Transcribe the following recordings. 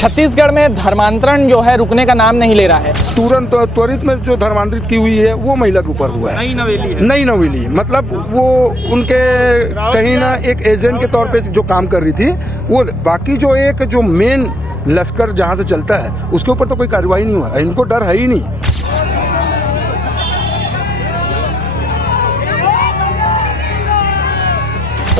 छत्तीसगढ़ में धर्मांतरण जो है रुकने का नाम नहीं ले रहा है। तुरंत त्वरित में जो धर्मांतरित की हुई है वो महिला के ऊपर हुआ है। नई नवेली मतलब वो उनके कहीं ना एक एजेंट के तौर पे जो काम कर रही थी वो, बाकी जो एक जो मेन लश्कर जहाँ से चलता है उसके ऊपर तो कोई कार्रवाई नहीं हुआ। इनको डर है ही नहीं।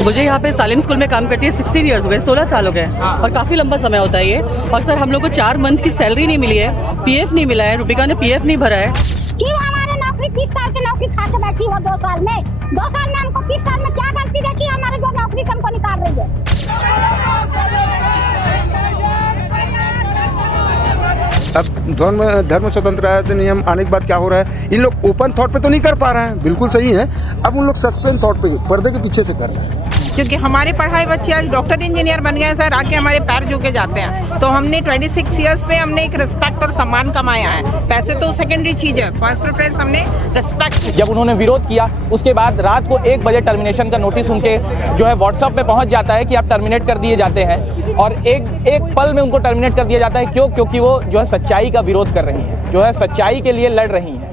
मुझे यहाँ पे सालिम स्कूल में काम करती है 16 ईयर्स हो गए, 16 साल हो गए और काफ़ी लंबा समय होता है ये। और सर हम लोग को 4 मंथ की सैलरी नहीं मिली है, पीएफ नहीं मिला है, रूबिका ने पीएफ नहीं भरा है। क्यों हमारे नौकरी 30 साल की नौकरी खा के बैठी हो 2 साल में? 2 साल में हमको 30 साल में क्या गलती देखी हमारे जो नौकरी से हमको निकाल रही है? अब धर्म स्वतंत्रता नियम आने के बाद क्या हो रहा है, इन लोग ओपन थॉट पे तो नहीं कर पा रहे हैं, बिल्कुल सही है। अब उन लोग सस्पेंस थॉट पे पर्दे के पीछे से कर रहे हैं। क्योंकि हमारे पढ़ाई बच्चे आज डॉक्टर इंजीनियर बन गए सर, आके हमारे पैर झुक के जाते हैं। तो हमने 26 ईयर्स में हमने एक रिस्पेक्ट और सम्मान कमाया है। पैसे तो सेकेंडरी चीज़ है, फर्स्ट प्रेफरेंस हमने रिस्पेक्ट। जब उन्होंने विरोध किया उसके बाद रात को 1 बजे टर्मिनेशन का नोटिस उनके जो है व्हाट्सएप पे पहुंच जाता है कि आप टर्मिनेट कर दिए जाते हैं। और एक पल में उनको टर्मिनेट कर दिया जाता है। क्यों? क्योंकि वो जो है सच्चाई का विरोध कर रही हैं, जो है सच्चाई के लिए लड़ रही हैं।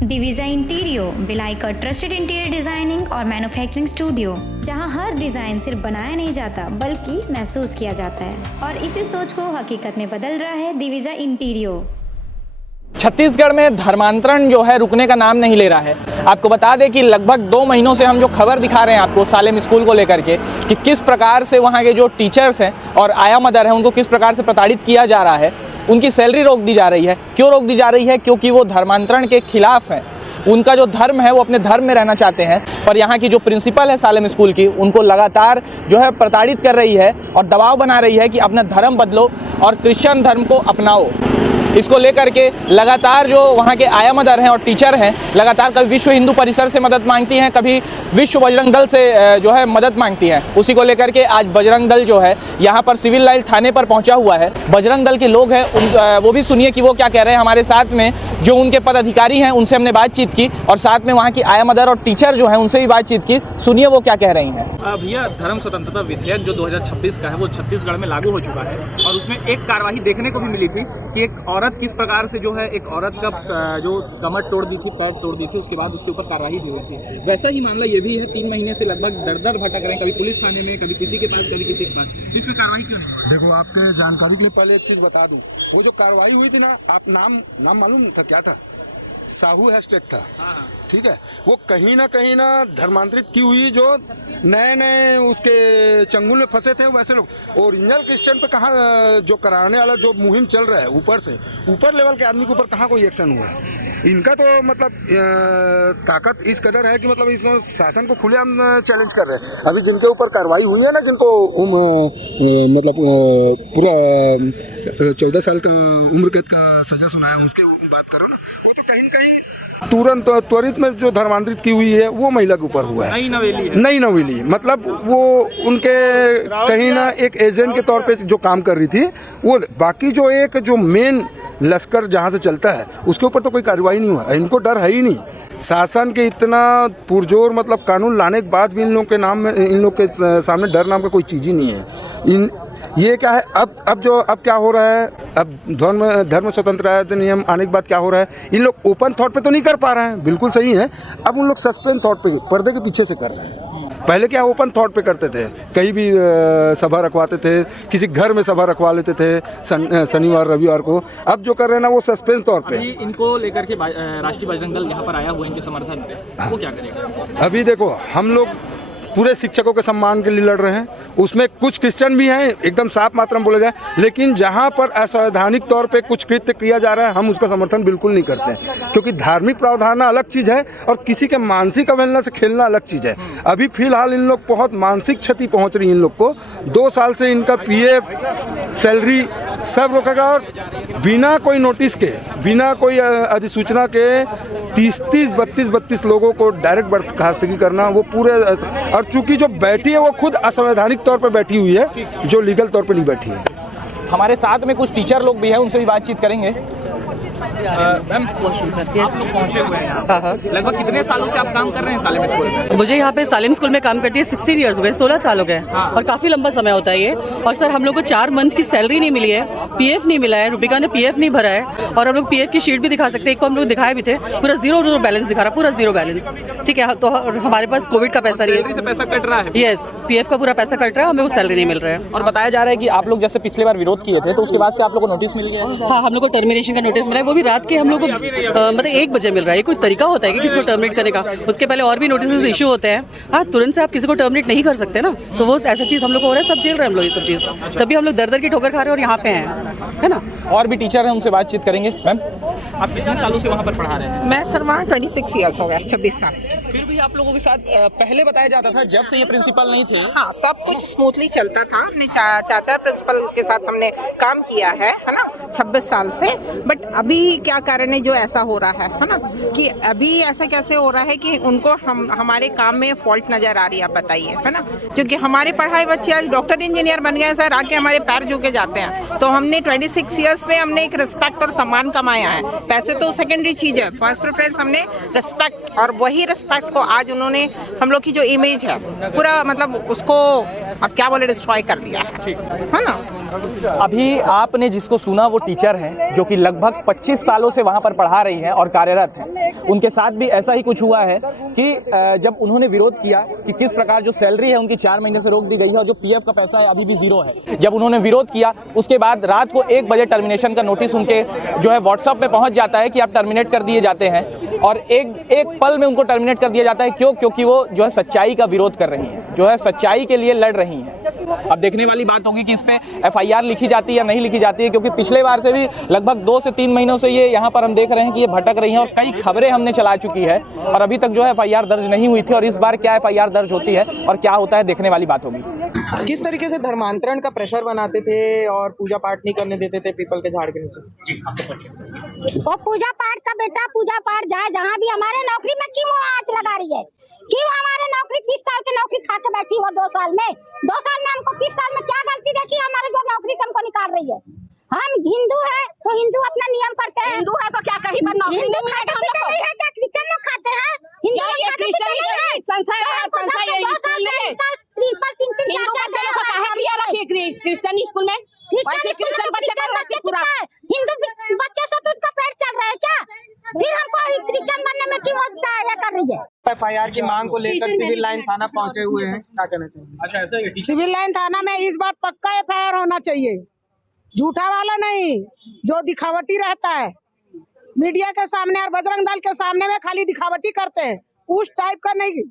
दिविजा इंटीरियो भिलाई का ट्रस्टेड इंटीरियर डिजाइनिंग और मैन्युफैक्चरिंग स्टूडियो, जहां हर डिजाइन सिर्फ बनाया नहीं जाता बल्कि महसूस किया जाता है, और इसी सोच को हकीकत में बदल रहा है दिविजा इंटीरियो। छत्तीसगढ़ में धर्मांतरण जो है रुकने का नाम नहीं ले रहा है। आपको बता दें कि लगभग 2 महीनों से हम जो खबर दिखा रहे हैं आपको सालेम स्कूल को लेकर के, कि किस प्रकार से वहाँ के जो टीचर्स हैं और आया मदर हैं उनको किस प्रकार से प्रताड़ित किया जा रहा है, उनकी सैलरी रोक दी जा रही है। क्यों रोक दी जा रही है? क्योंकि वो धर्मांतरण के खिलाफ हैं। उनका जो धर्म है वो अपने धर्म में रहना चाहते हैं, पर यहाँ की जो प्रिंसिपल है सालेम स्कूल की, उनको लगातार जो है प्रताड़ित कर रही है और दबाव बना रही है कि अपना धर्म बदलो और क्रिश्चियन धर्म को अपनाओ। इसको लेकर के लगातार जो वहाँ के आया मदर हैं और टीचर हैं, लगातार कभी विश्व हिंदू परिषद से मदद मांगती हैं, कभी विश्व बजरंग दल से जो है मदद मांगती हैं। उसी को लेकर के आज बजरंग दल जो है यहाँ पर सिविल लाइन थाने पर पहुँचा हुआ है। बजरंग दल के लोग हैं, वो भी सुनिए कि वो क्या कह रहे हैं। हमारे साथ में जो उनके पदाधिकारी हैं उनसे हमने बातचीत की और साथ में वहाँ की आया मदर और टीचर जो हैं उनसे भी बातचीत की। सुनिए वो क्या कह रही हैं। भैया, धर्म स्वतंत्रता विधेयक जो 2026 का है वो छत्तीसगढ़ में लागू हो चुका है और उसमें एक कार्रवाई देखने को भी मिली थी कि एक औरत किस प्रकार से जो है एक औरत का जो कमर तोड़ दी थी, पैर तोड़ दी थी, उसके बाद उसके ऊपर कार्रवाई भी हुई थी। वैसा ही मामला ये भी है। 3 महीने से लगभग दर भटक रहे हैं, कभी पुलिस थाने में, कभी किसी के पास, कभी किसी के पास। इसमें कार्रवाई क्यों नहीं? देखो, आपके जानकारी के लिए पहले एक चीज बता दूं, वो जो कार्रवाई हुई थी ना, आप नाम मालूम था क्या था? साहू हैशटैग था। ठीक है, वो कहीं ना धर्मांतरित की हुई जो नए उसके चंगुल में फंसे थे वैसे लोग। ओरिजिनल क्रिश्चियन पे कहाँ जो कराने वाला जो मुहिम चल रहा है, ऊपर लेवल के आदमी के ऊपर कहाँ कोई एक्शन हुआ है। इनका तो मतलब ताकत इस कदर है कि मतलब इसमें शासन को खुलेआम चैलेंज कर रहे हैं। अभी जिनके ऊपर कार्रवाई हुई है ना, जिनको मतलब पूरा 14 साल का उम्र कैद का सजा सुनाया, उसके बात करो ना, वो तो कहीं तुरंत त्वरित में जो धर्मांतरित की हुई है वो महिला के ऊपर हुआ है। नई नवेली मतलब वो उनके कहीं ना एक एजेंट के तौर पे जो काम कर रही थी वो, बाकी जो एक जो मेन लश्कर जहाँ से चलता है उसके ऊपर तो कोई कार्रवाई नहीं हुआ। इनको डर है ही नहीं। शासन के इतना पुरजोर मतलब कानून लाने के बाद भी इन लोग के नाम में, इन लोग के सामने डर नाम का कोई चीज़ ही नहीं है। ये क्या है, अब क्या हो रहा है, अब धर्म स्वतंत्रता नियम आने के बाद क्या हो रहा है, इन लोग ओपन थॉट पे तो नहीं कर पा रहे हैं, बिल्कुल सही है। अब उन लोग सस्पेंस थॉट पे, पर्दे के पीछे से कर रहे हैं। पहले क्या ओपन थॉट पे करते थे, कहीं भी सभा रखवाते थे, किसी घर में सभा रखवा लेते थे शनिवार रविवार को। अब जो कर रहे हैं ना वो सस्पेंस तौर पे। इनको लेकर के राष्ट्रीय बजरंग दल यहाँ पर आया हुआ है इनके समर्थन पे, वो क्या करेगा? अभी देखो, हम लोग पूरे शिक्षकों के सम्मान के लिए लड़ रहे हैं। उसमें कुछ क्रिश्चियन भी हैं, एकदम साफ मात्रा में बोला जाए, लेकिन जहां पर असंवैधानिक तौर पे कुछ कृत्य किया जा रहा है हम उसका समर्थन बिल्कुल नहीं करते हैं, क्योंकि धार्मिक प्रावधान अलग चीज़ है और किसी के मानसिक अवहेलना से खेलना अलग चीज़ है। अभी फिलहाल इन लोग बहुत मानसिक क्षति पहुंच रही है इन लोग को। 2 साल से इनका PF सैलरी सब रोकेगा और बिना कोई नोटिस के, बिना कोई अधिसूचना के 32 लोगों को डायरेक्ट बर्खास्तगी करना, वो पूरे। और चूंकि जो बैठी है वो खुद असंवैधानिक तौर पर बैठी हुई है, जो लीगल तौर पर नहीं बैठी है। हमारे साथ में कुछ टीचर लोग भी हैं, उनसे भी बातचीत करेंगे। मैम क्वेश्चन सर, आप लोग पहुंचे हुए हैं यहाँ, हाँ हाँ। लगभग कितने सालों से आप काम कर रहे हैं सालेम स्कूल में? मुझे यहाँ पे सालिम स्कूल में काम करती है 16 इयर्स हो गए, 16 साल हो गए और काफ़ी लंबा समय होता है ये। और सर हम लोग को 4 मंथ की सैलरी नहीं मिली है, पीएफ नहीं मिला है, रुबिका ने पीएफ नहीं भरा है और हम लोग पीएफ की शीट भी दिखा सकते हैं, एक को हम लोग दिखाए भी थे, पूरा जीरो बैलेंस दिखा रहा, पूरा जीरो बैलेंस। ठीक है, तो हमारे पास कोविड का पैसा नहीं सैलरी से पैसा कट रहा है। यस, पीएफ का पूरा पैसा कट रहा है, हमें वो सैलरी नहीं मिल रहा है। और बताया जा रहा है कि आप लोग जैसे पिछले बार विरोध किए थे तो उसके बाद से आप लोग को नोटिस मिल गया है? हाँ, हम लोग को टर्मिनेशन का नोटिस मिला है, वो भी रात के हम लोग को मतलब 1 बजे मिल रहा है। कोई तरीका होता है कि किसी को टर्मिनेट करने का? उसके पहले और भी नोटिस इशू होते हैं। हाँ, तुरंत से आप किसी को टर्मिनेट नहीं कर सकते ना, तो वो ऐसा चीज़ हम लोग को हो रहा है, सब झेल रहे हैं हम लोग ये सब चीज़, तभी हम लोग दर की ठोकर खा रहे हैं और यहाँ पे हैं, है ना। और भी टीचर हैं, उनसे बातचीत करेंगे। मैम, आप कितने सालों से वहाँ पर पढ़ा रहे हैं? मैं सर वहाँ 26 ईयर्स हो गया, 26 साल। फिर भी आप लोगों के साथ पहले बताया जाता था जब से ये प्रिंसिपल नहीं थे। हाँ, सब कुछ स्मूथली चलता था। हमने चार प्रिंसिपल के साथ हमने काम किया है ना, 26 साल से। बट अभी क्या कारण है जो ऐसा हो रहा है ना, कि अभी ऐसा कैसे हो रहा है कि उनको हमारे काम में फॉल्ट नजर आ रही है? आप बताइए, है ना। क्योंकि हमारे पढ़ाई बच्चे आज डॉक्टर इंजीनियर बन गए सर, आके हमारे पैर झुक के जाते हैं। तो हमने 26 ईयर्स में हमने एक रिस्पेक्ट और सम्मान कमाया है। पैसे तो सेकेंडरी चीज है, फर्स्ट प्रेफरेंस हमने रिस्पेक्ट, और वही रिस्पेक्ट को आज उन्होंने हम लोग की जो इमेज है पूरा मतलब उसको अब क्या बोले डिस्ट्रॉय कर दिया है ना। अभी आपने जिसको सुना वो टीचर हैं जो कि लगभग 25 सालों से वहाँ पर पढ़ा रही हैं और कार्यरत हैं। उनके साथ भी ऐसा ही कुछ हुआ है कि जब उन्होंने विरोध किया कि किस प्रकार जो सैलरी है उनकी 4 महीने से रोक दी गई है और जो पीएफ का पैसा है अभी भी जीरो है। जब उन्होंने विरोध किया उसके बाद रात को 1 बजे टर्मिनेशन का नोटिस उनके जो है व्हाट्सएप पे पहुंच जाता है कि आप टर्मिनेट कर दिए जाते हैं, और एक पल में उनको टर्मिनेट कर दिया जाता है। क्यों? क्योंकि वो जो है सच्चाई का विरोध कर रही हैं, जो है सच्चाई के लिए लड़ रही हैं। अब देखने वाली बात होगी कि इस पे एफआईआर लिखी जाती है या नहीं लिखी जाती है, क्योंकि पिछले बार से भी लगभग 2 से 3 महीनों से ये यहाँ पर हम देख रहे हैं कि ये भटक रही हैं और कई खबरें हमने चला चुकी है और अभी तक जो है एफआईआर दर्ज नहीं हुई थी। और इस बार क्या एफआईआर दर्ज होती है और क्या होता है, देखने वाली बात होगी। किस तरीके से धर्मांतरण का प्रेशर बनाते थे और पूजा पाठ नहीं करने देते थे पीपल के झाड़ के नीचे? जी, आपको परिचय। वो पूजा पाठ का बेटा पूजा पाठ जाए जहाँ भी, हमारे नौकरी में क्यों आँच लगा रही है? क्यों हमारे नौकरी 30 साल की नौकरी खा के बैठी हो 2 साल में? 2 साल में हमको 30 साल में क्या गलती देखी हमारे जो नौकरी से हमको निकाल रही है? हम हिंदू है तो हिंदू अपना नियम करते हैं। हिंदू है तो क्या कहीं पर नौकरी नहीं मिलेगा? हम लोग है क्या क्रिश्चियन लोग खाते हैं? हिंदू ये क्रिश्चियन नहीं है, संसार है, संसार ये स्कूल नहीं है। हिंदू बच्चे लोग को काहे किया रखी क्रिश्चियन स्कूल में? वैसे क्रिश्चियन बच्चे का रखी पूरा हिंदू बच्चे से तो उसका पेट चल रहा है क्या? फिर हमको क्रिश्चियन बनने में क्यों होता है, क्या कर रही है? एफआईआर की मांग को लेकर सिविल लाइन थाना पहुंचे हुए हैं, क्या कहना चाहिए? अच्छा, ऐसा है। सिविल लाइन थाना में इस बार पक्का एफआईआर होना चाहिए, झूठा वाला नहीं जो दिखावटी रहता है मीडिया के सामने और बजरंग दल के सामने में खाली दिखावटी करते हैं, उस टाइप का नहीं।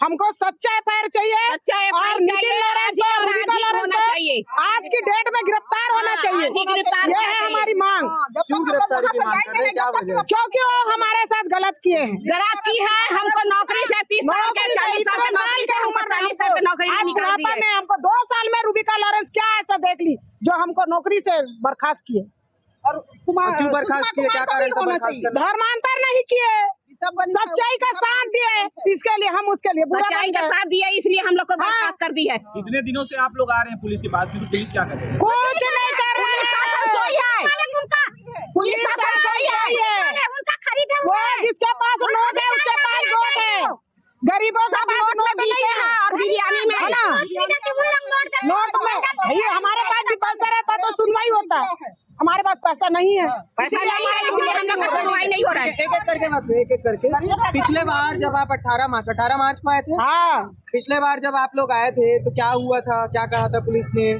हमको सच्चा एफआईआर चाहिए और नितिन लॉरेंस को, रुबिका लॉरेंस को आज की डेट में गिरफ्तार होना चाहिए। ये है हमारी मांग। क्यों गिरफ्तारी की मांग कर रहे हैं, क्या वजह? क्योंकि वो हमारे साथ गलत किए हैं। गलत की है, हमको नौकरी से 30 साल के 40 साल के नौकरी से हमको 40 साल की नौकरी आज निकाल दी बुढ़ापा है। में हमको 2 साल में रुबिका लॉरेंस क्या ऐसा देख ली जो हमको नौकरी से बर्खास्त किए? और क्यों बर्खास्त किए, क्या कारण था बर्खास्त करने? धर्मांतर नहीं किए, सच्चाई का साथ दिए, इसके लिए हम उसके लिए बुरा सच्चाई का साथ दिया, इसलिए हम लोग को बर्खास्त कर दी है। इतने दिनों से आप लोग आ रहे हैं पुलिस के पास, क्योंकि पुलिस क्या कर रही है? कुछ नहीं कर रहे पुलिस शासन सोई है, पुलिस शासन सोई है। उनका खरीद है वो जिसके पास नोट है उसके पास वोट है। गरीबों के सब पास नोट में बीते हैं और बिरयानी में है ना, नोट में भैया हमारे पास भी पैसा रहता तो सुनवाई होता है, हमारे पास पैसा नहीं है। पैसा नहीं है इसलिए हम लोग का सुनवाई नहीं हो रहा है। एक एक करके मत, एक एक करके। पिछले बार जब आप 18 मार्च को आए थे, हाँ, पिछले बार जब आप लोग आए थे तो क्या हुआ था, क्या कहा था पुलिस ने?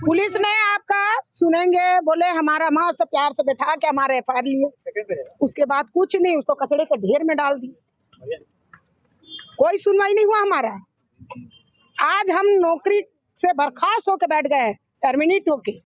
पुलिस ने आपका सुनेंगे, बोले हमारा मस्त प्यार से बैठा के हमारे एफआईआर लिए, उसके बाद कुछ नहीं, उसको कचड़े के ढेर में डाल दी, कोई सुनवाई नहीं हुआ हमारा। आज हम नौकरी से बर्खास्त होके बैठ गए, टर्मिनेट होके।